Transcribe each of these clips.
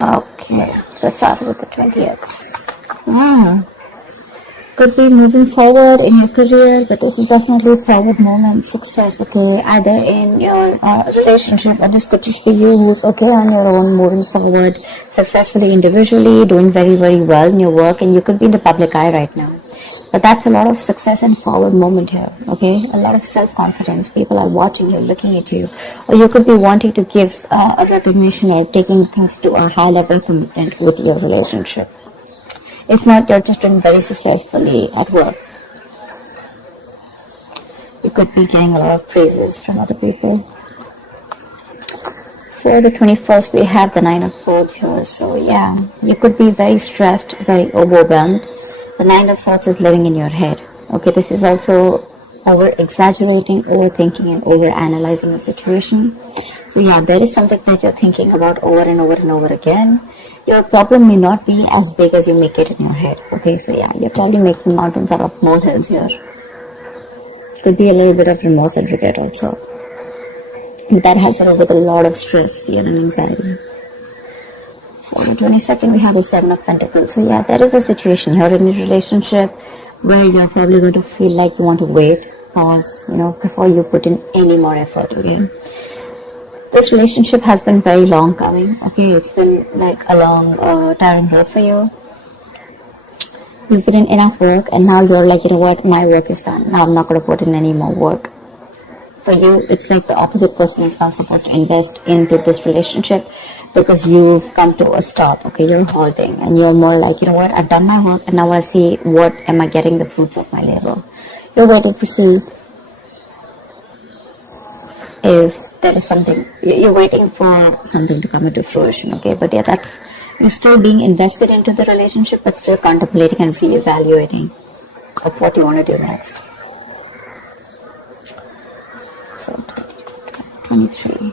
Okay, let's start with the 20th. Could be moving forward in your career, but this is definitely forward movement, success, okay, either in your relationship, or this could just be you who's okay on your own, moving forward successfully individually, doing very, very well in your work, and you could be in the public eye right now. But that's a lot of success and forward movement here, okay? A lot of self-confidence. People are watching you, looking at you. Or you could be wanting to give a recognition or taking things to a high level commitment with your relationship. If not, you're just doing very successfully at work. You could be getting a lot of praises from other people. For the 21st, we have the 9 of Swords here. So yeah, you could be very stressed, very overwhelmed. The 9 of Swords is living in your head. Okay, this is also over-exaggerating, overthinking, and over-analyzing the situation. So yeah, there is something that you're thinking about over and over and over again. Your problem may not be as big as you make it in your head. Okay, so yeah, you're probably making mountains out of molehills here. Could be a little bit of remorse and regret also. That has to do with a lot of stress, fear, and anxiety. For the 22nd, we have the 7 of Pentacles. So yeah, there is a situation here in your relationship where you're probably going to feel like you want to wait, pause, before you put in any more effort, okay? This relationship has been very long coming, okay? It's been like a long, tiring road for you. You've put in enough work, and now you're like, you know what, my work is done. Now I'm not going to put in any more work. For you, it's like the opposite person is now supposed to invest into this relationship because you've come to a stop, okay? You're halting, and you're more like, you know what, I've done my work, and now I see what am I getting the fruits of my labor. You're waiting to see if there is something, you're waiting for something to come into fruition, okay? But yeah, you're still being invested into the relationship, but still contemplating and reevaluating of what you want to do next. So, 23.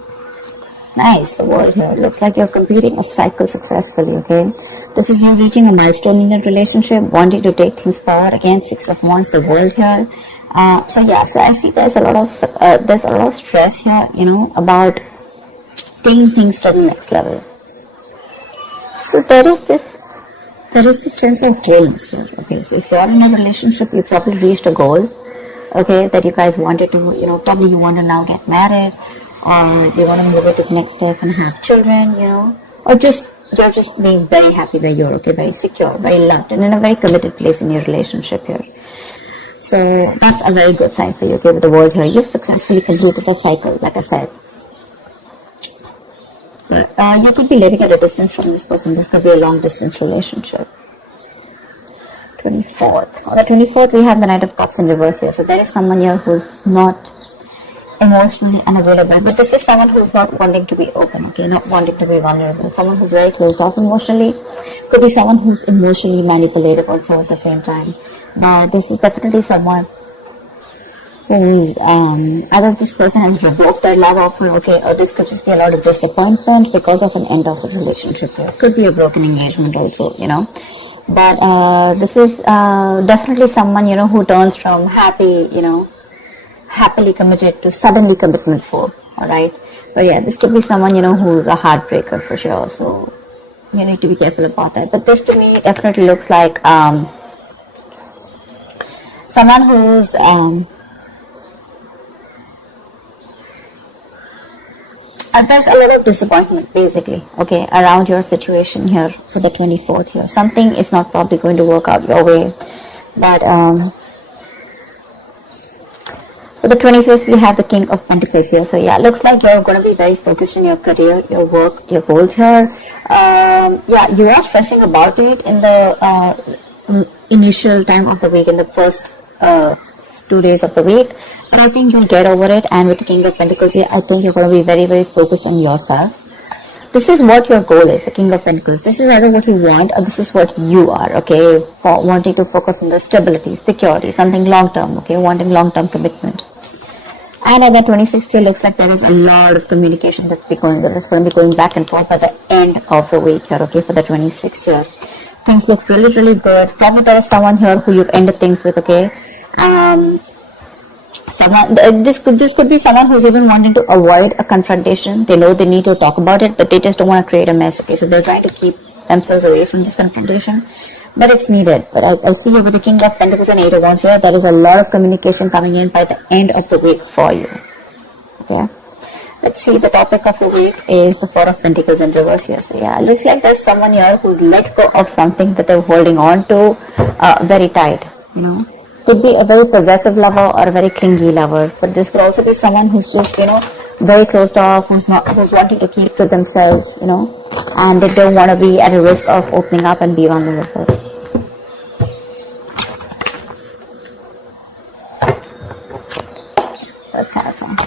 Nice, the world here. Looks like you're completing a cycle successfully, okay? This is you reaching a milestone in your relationship, wanting to take things forward. Again, 6 of Wands, the world here. So I see there's a lot of stress here, about taking things to the next level. So there is this sense of wholeness here, okay? So if you're in a relationship, you probably reached a goal, okay, that you guys wanted to, probably you want to now get married, or you want to move it to the next step and have children, or you're just being very happy where you're, okay, very secure, very loved, and in a very committed place in your relationship here. So that's a very good sign for you, okay, with the world here. You've successfully completed a cycle, like I said. But you could be living at a distance from this person. This could be a long distance relationship. 24th. On the 24th, we have the Knight of Cups in reverse here. So there is someone here who's not emotionally unavailable. But this is someone who's not wanting to be open, okay, not wanting to be vulnerable. Someone who's very closed off emotionally. Could be someone who's emotionally manipulative also at the same time. This is definitely someone who's either this person has revoked their love offer, okay, or this could just be a lot of disappointment because of an end of a relationship here. Could be a broken engagement also, But this is definitely someone, who turns from happily committed to suddenly commitment for, alright? But yeah, this could be someone, who's a heartbreaker for sure, so you need to be careful about that. But this to me definitely looks like someone who's there's a lot of disappointment basically, okay, around your situation here for the 24th here. Something is not probably going to work out your way. But for the 25th, we have the King of Pentacles here. So yeah, looks like you're going to be very focused on your career, your work, your goals here. Yeah, you are stressing about it in the initial time of the week, in the first 2 days of the week, but I think you'll get over it. And with the King of Pentacles here, I think you're going to be very, very focused on yourself. This is what your goal is, the King of Pentacles. This is either what you want or this is what you are, okay, for wanting to focus on the stability, security, something long-term, okay, wanting long-term commitment. And at the 26th, it looks like there is a lot of communication that's going to be going back and forth by the end of the week here, okay, for the 26th here. Things look really, really good. Probably there is someone here who you've ended things with, okay. Someone, this could be someone who's even wanting to avoid a confrontation. They know they need to talk about it, but they just don't want to create a mess. Okay, so they're trying to keep themselves away from this confrontation, but it's needed. But I see here with the King of Pentacles and Eight of Wands here, there is a lot of communication coming in by the end of the week for you. Okay, let's see. The topic of the week is the Four of Pentacles in reverse here. So yeah, it looks like there's someone here who's let go of something that they're holding on to very tight. You know, could be a very possessive lover or a very clingy lover, but this could also be someone who's just, you know, very closed off, who's wanting to keep to themselves, you know, and they don't want to be at a risk of opening up and be vulnerable. That's kind of fun.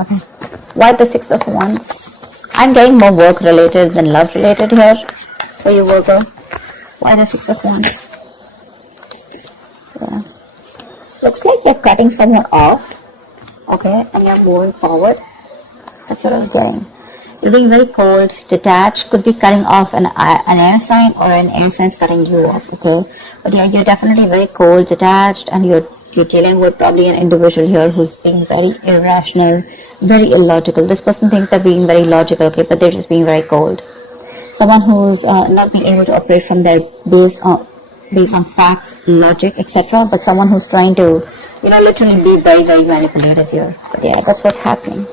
Okay. Why the Six of Wands? I'm getting more work related than love related here for you, Virgo. Why the Six of Wands? Yeah. Looks like you're cutting someone off. Okay, and you're moving forward. That's what I was getting. You're being very cold, detached. Could be cutting off an air sign, or an air sign's cutting you off. Okay, but yeah, you're definitely very cold, detached, and you're dealing with probably an individual here who's being very irrational, very illogical. This person thinks they're being very logical, okay, but they're just being very cold. Someone who's not being able to operate from their based on facts, logic, etc. But someone who's trying to, you know, literally be very, very manipulative here. But yeah, that's what's happening.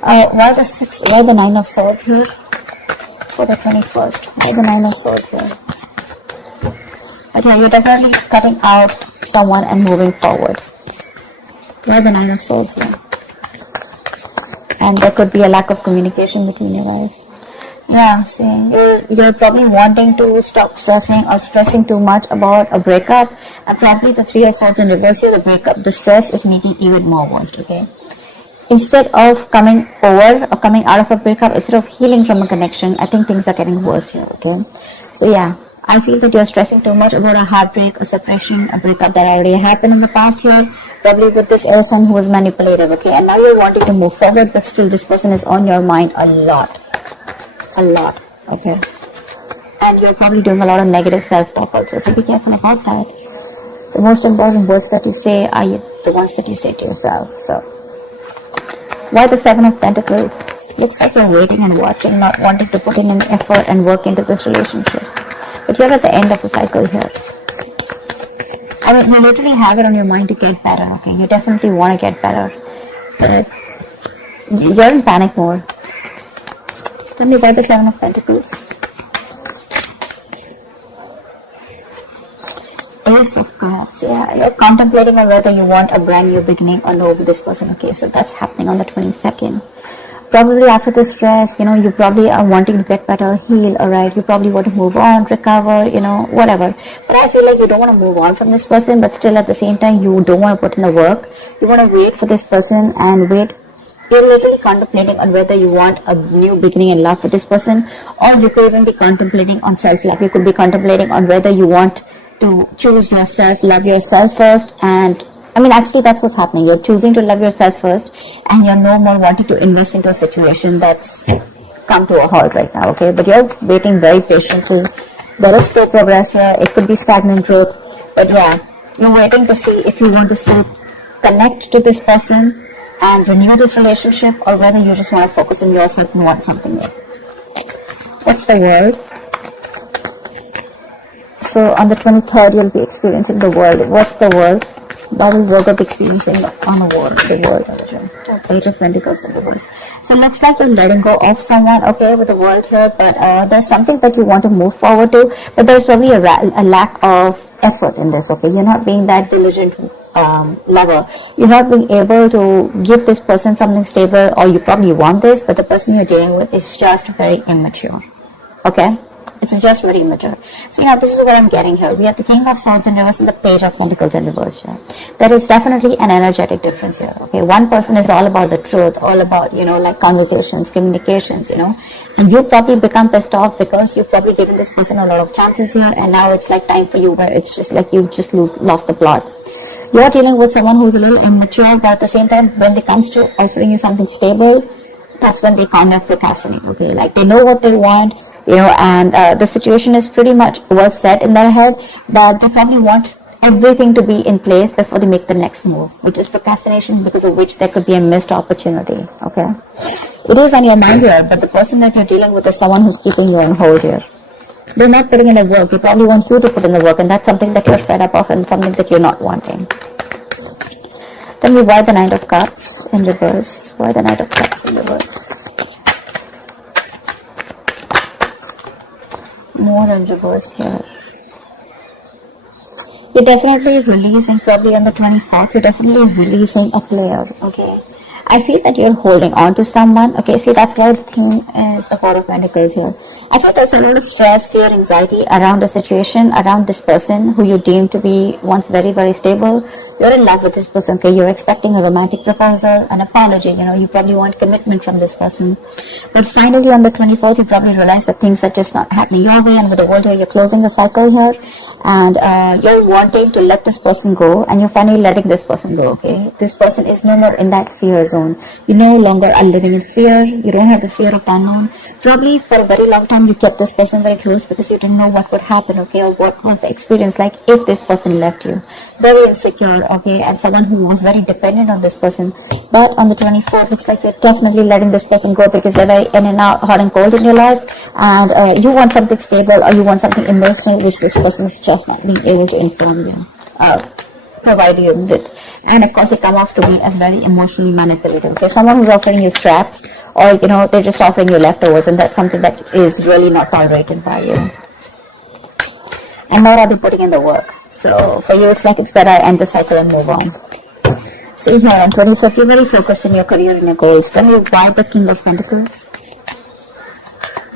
Why the Nine of Swords here for the 21st? Why the Nine of Swords here? But yeah, you're definitely cutting out someone and moving forward. Why the Nine of Swords here? And there could be a lack of communication between you guys. Yeah, see, you're probably wanting to stop stressing or stressing too much about a breakup, and probably the Three of Swords in reverse here, the breakup, the stress is making even more worse, okay? Instead of coming over or coming out of a breakup, instead of healing from a connection, I think things are getting worse here, okay? So yeah, I feel that you're stressing too much about a heartbreak, a separation, a breakup that already happened in the past here, probably with this air sign who was manipulative, okay? And now you're wanting to move forward, but still this person is on your mind a lot, okay? And you're probably doing a lot of negative self-talk also, so be careful about that. The most important words that you say are the ones that you say to yourself, so. Why the Seven of Pentacles? Looks like you're waiting and watching, not wanting to put in any effort and work into this relationship. But you're at the end of a cycle here. I mean, you literally have it on your mind to get better, okay? You definitely want to get better. But you're in panic mode. Tell me why the Seven of Pentacles. Ace of Cups. Yeah, you're contemplating on whether you want a brand new beginning or no with this person, okay? So that's happening on the 22nd. Probably after the stress, you know, you probably are wanting to get better, heal, alright, you probably want to move on, recover, you know, whatever. But I feel like you don't want to move on from this person, but still at the same time, you don't want to put in the work. You want to wait for this person and wait. You're literally contemplating on whether you want a new beginning in love with this person, or you could even be contemplating on self-love. You could be contemplating on whether you want to choose yourself, love yourself first, and I mean, actually, that's what's happening. You're choosing to love yourself first, and you're no more wanting to invest into a situation that's come to a halt right now, okay? But you're waiting very patiently. There is still progress here. It could be stagnant growth, but yeah, you're waiting to see if you want to still connect to this person and renew this relationship, or whether you just want to focus on yourself and want something new. What's the World? So on the 23rd, you'll be experiencing the World. What's the World? That will Virgo be experiencing on the world, Page of Pentacles in reverse. So it looks like you're letting go of someone, okay, with the World here, but there's something that you want to move forward to, but there's probably a lack of effort in this, okay? You're not being that diligent lover. You're not being able to give this person something stable, or you probably want this, but the person you're dealing with is just very immature, okay? It's just very immature. So, now this is what I'm getting here. We have the King of Swords in reverse and the Page of Pentacles in reverse here. There is definitely an energetic difference here, okay? One person is all about the truth, all about, you know, like conversations, communications, you know, and you probably become pissed off because you've probably given this person a lot of chances here, and now it's like time for you where it's just like you've just lost the plot. You're dealing with someone who's a little immature, but at the same time, when it comes to offering you something stable, that's when they kind of procrastinate, okay? Like, they know what they want, you know, and the situation is pretty much well set in their head, but they probably want everything to be in place before they make the next move, which is procrastination, because of which there could be a missed opportunity, okay? It is on your mind here, but the person that you're dealing with is someone who's keeping you on hold here. They're not putting in the work. They probably want you to put in the work, and that's something that you're fed up of and something that you're not wanting. Tell me why the Knight of Cups in reverse. Why the Knight of Cups in reverse? More in reverse here. You're definitely releasing, probably on the 24th, you're definitely releasing a player, okay? I feel that you're holding on to someone, okay? See, that's why the thing is the Four of Pentacles here. I feel there's a lot of stress, fear, anxiety around the situation, around this person who you deem to be once very, very stable. You're in love with this person, okay? You're expecting a romantic proposal, an apology, you know, you probably want commitment from this person. But finally on the 24th, you probably realize that things are just not happening your way, and with the world here, you're closing the cycle here, and you're wanting to let this person go, and you're finally letting this person go, okay? This person is no more in that fear zone. You no longer are living in fear. You don't have the fear of the unknown. Probably for a very long time you kept this person very close because you didn't know what would happen, okay, or what was the experience like if this person left you. Very insecure, okay, and someone who was very dependent on this person. But on the 24th, looks like you're definitely letting this person go because they're very in and out, hot and cold in your life, and you want something stable, or you want something emotional, which this person is just not being able to inform you, provide you with. And of course, they come off to me as very emotionally manipulative, okay? Someone who's offering you scraps, or you know, they're just offering you leftovers, and that's something that is really not tolerated by you. And nor are they putting in the work. So for you, it's like it's better end the cycle and move on. See here, on 25th, you're very focused on your career and your goals. Tell me why the King of Pentacles?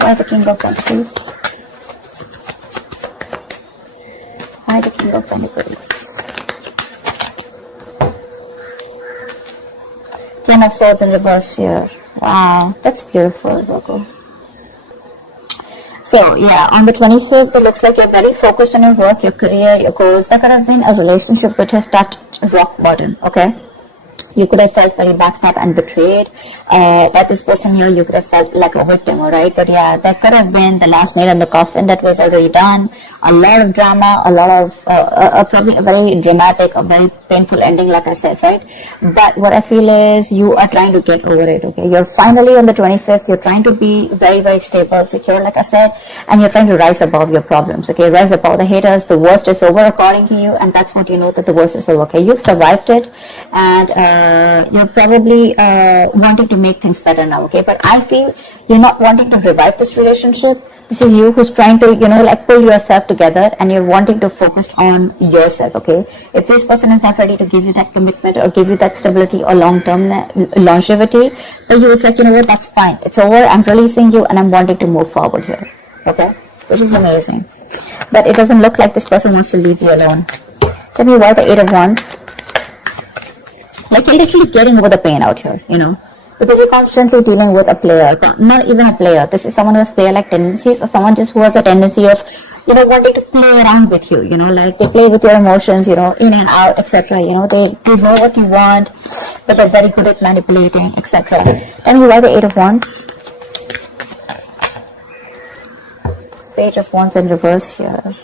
Why the King of Pentacles? Why the King of Pentacles? Ten of Swords in reverse here. Wow, that's beautiful, Virgo. So yeah, on the 25th, it looks like you're very focused on your work, your career, your goals. That could have been a relationship which has touched rock bottom, okay? You could have felt very backstabbed and betrayed. By this person here, you could have felt like a victim, alright? But yeah, that could have been the last nail in the coffin that was already done. A lot of drama, a lot of, probably a very dramatic, a very painful ending, like I said, right? But what I feel is you are trying to get over it, okay? You're finally on the 25th, you're trying to be very, very stable, secure, like I said, and you're trying to rise above your problems, okay? Rise above the haters. The worst is over according to you, and that's what you know, that the worst is over, okay? You've survived it, and you're probably wanting to make things better now, okay? But I feel you're not wanting to revive this relationship. This is you who's trying to, you know, like pull yourself together, and you're wanting to focus on yourself, okay? If this person is not ready to give you that commitment or give you that stability or long-term longevity, but you will say, you know what, that's fine. It's over. I'm releasing you, and I'm wanting to move forward here, okay? Which is amazing. But it doesn't look like this person wants to leave you alone. Tell me why the Eight of Wands? Like, you're literally getting over the pain out here, you know, because you're constantly dealing with a player, not even a player. This is someone who has player-like tendencies, or someone just who has a tendency of, you know, wanting to play around with you, you know, like they play with your emotions, you know, in and out, etc. You know, they know what you want, but they're very good at manipulating, etc. Tell me why the Eight of Wands? Page of Wands in reverse here.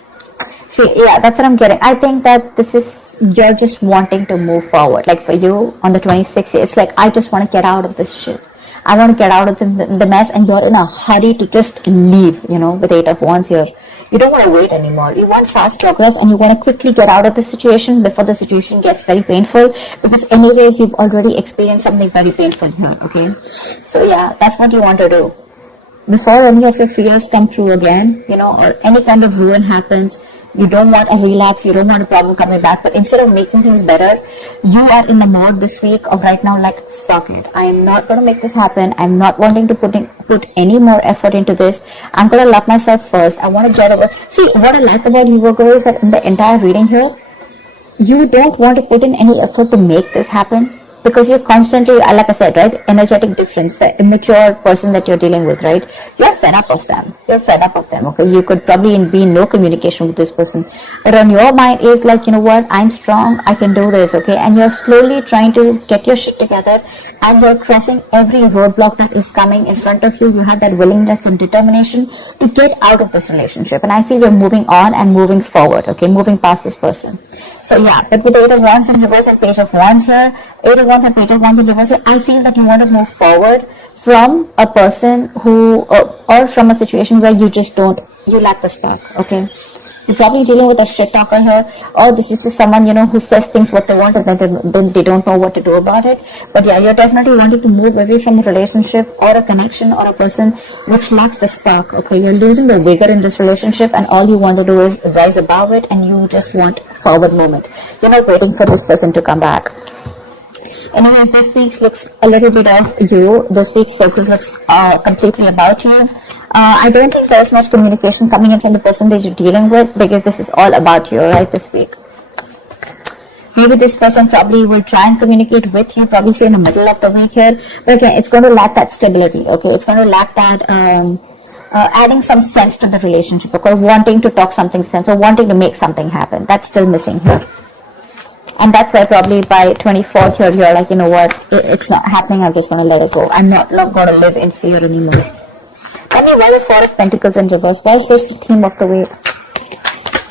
See, yeah, that's what I'm getting. I think that this is, you're just wanting to move forward. Like for you, on the 26th, it's like, I just want to get out of this shit. I want to get out of the mess, and you're in a hurry to just leave, you know, with Eight of Wands here. You don't want to wait anymore. You want fast progress, and you want to quickly get out of the situation before the situation gets very painful, because anyways, you've already experienced something very painful here, okay? So yeah, that's what you want to do. Before any of your fears come true again, you know, or any kind of ruin happens, you don't want a relapse, you don't want a problem coming back, but instead of making things better, you are in the mode this week of right now, like, fuck it, I am not going to make this happen. I'm not wanting to put any more effort into this. I'm going to love myself first. I want to get over. See, what I like about you, Virgo, is that in the entire reading here, you don't want to put in any effort to make this happen. because you're constantly, like I said, right, energetic difference, the immature person that you're dealing with, right, you're fed up of them. Okay, you could probably be in no communication with this person, but on your mind is like, you know what, I'm strong, I can do this, okay, and you're slowly trying to get your shit together, and you're crossing every roadblock that is coming in front of you. You have that willingness and determination to get out of this relationship, and I feel you're moving on and moving forward, okay, moving past this person. So yeah, but with the 8 of Wands in reverse and Page of Wands here, 8 of Wands and Page of Wands in reverse here, I feel that you want to move forward from a person who, or from a situation where you just don't, you lack the spark, okay? You're probably dealing with a shit talker here, or this is just someone, you know, who says things what they want and then they don't know what to do about it. But yeah, you're definitely wanting to move away from a relationship or a connection or a person which lacks the spark, okay? You're losing the vigor in this relationship, and all you want to do is rise above it, and you just want forward movement. You're not waiting for this person to come back. Anyways, this week's looks a little bit of you. This week's focus looks completely about you. I don't think there's much communication coming in from the person that you're dealing with, because this is all about you, right, this week. Maybe this person probably will try and communicate with you, probably say in the middle of the week here, but again, it's going to lack that stability, okay? It's going to lack that adding some sense to the relationship, okay? Wanting to talk something sense or wanting to make something happen. That's still missing here. And that's why probably by 24th here, you're like, you know what, it's not happening, I'm just going to let it go. I'm not going to live in fear anymore. Tell me, why the 4 of Pentacles in reverse? Why is this the theme of the week?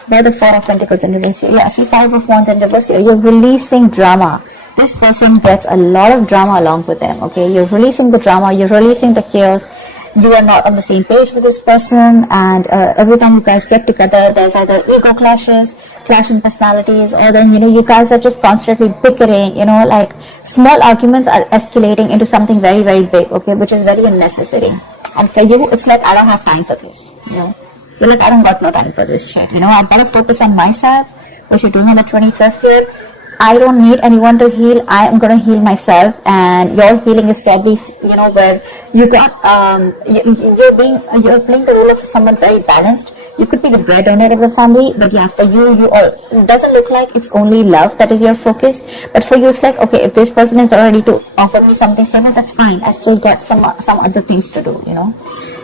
Why the 4 of Pentacles in reverse here? Yeah, see, 5 of Wands in reverse here. You're releasing drama. This person gets a lot of drama along with them, okay? You're releasing the drama, you're releasing the chaos. You are not on the same page with this person, and every time you guys get together, there's either ego clashes, clash in personalities, or then, you know, you guys are just constantly bickering, you know, like small arguments are escalating into something very, very big, okay, which is very unnecessary. And for you, it's like, I don't have time for this, you know. You're like, I don't got no time for this shit, you know. I better focus on myself, what you're doing on the 25th year. I don't need anyone to heal. I am going to heal myself, and your healing is probably, you know, where you got, you're playing the role of someone very balanced. You could be the breadwinner of the family, but yeah, for you, it doesn't look like it's only love that is your focus. But for you, it's like, okay, if this person is ready to offer me something similar, that's fine. I still got some other things to do, you know.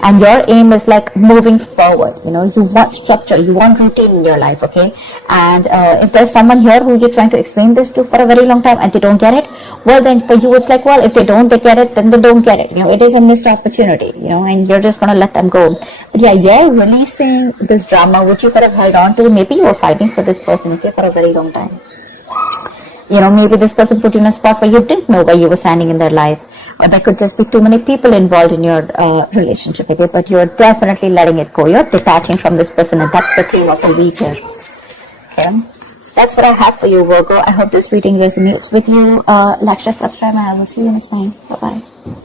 And your aim is like moving forward, you know. You want structure, you want routine in your life, okay. And if there's someone here who you're trying to explain this to for a very long time and they don't get it, well, then for you it's like, well, if they get it, then they don't get it, you know. It is a missed opportunity, you know, and you're just gonna let them go. But yeah, you're releasing this drama which you could have held on to. Maybe you were fighting for this person, okay, for a very long time. You know, maybe this person put you in a spot where you didn't know where you were standing in their life, or there could just be too many people involved in your relationship, okay, but you're definitely letting it go. You're detaching from this person, and that's the theme of the week here, okay. So that's what I have for you, Virgo. I hope this reading resonates with you. Like, share, subscribe, and I will see you next time. Bye-bye.